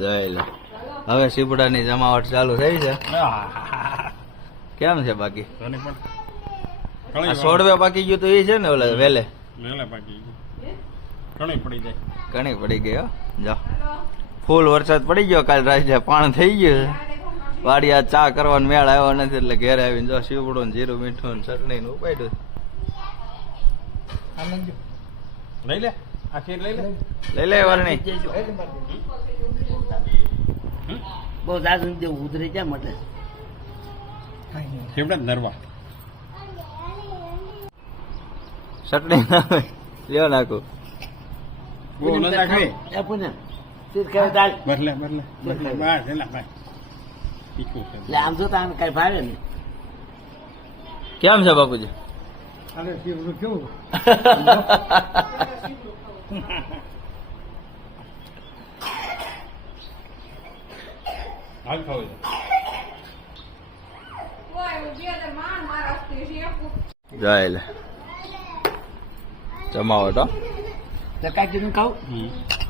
જોઈ લો. હવે સીપડાની જમાવટ ચાલુ થઈ છે. કેમ છે બાકી? સોડવે પાકી ગયું તો એ છે ને ઓલા વેલે? લેલા પાકી ગયું. પડી જાય. ઘણી પડી ગઈ હો. જા ફૂલ વરસાદ પડી ગયો કાલ રાતે પાણી થઈ ગયું વાડી ચા કરવાનો મેળ આવ્યો નથી એટલે ઘેર આવીને જો સીવડો ને જીરું મીઠું ને ચટણી ને ઉપાડ્યું લઈ લે. લઈ લે. વરણી. બહુ દાદુ જેવું ઉધરી જાય મટે કેવડા નરવા? ચટણી નાખે. નાખું. કેમ છે બાપુજી? અરે શીવડું કેવું હાલ ખાવું છે જાય લે જમાવટ હો તો કાંઈ કીધું ખાવું હમ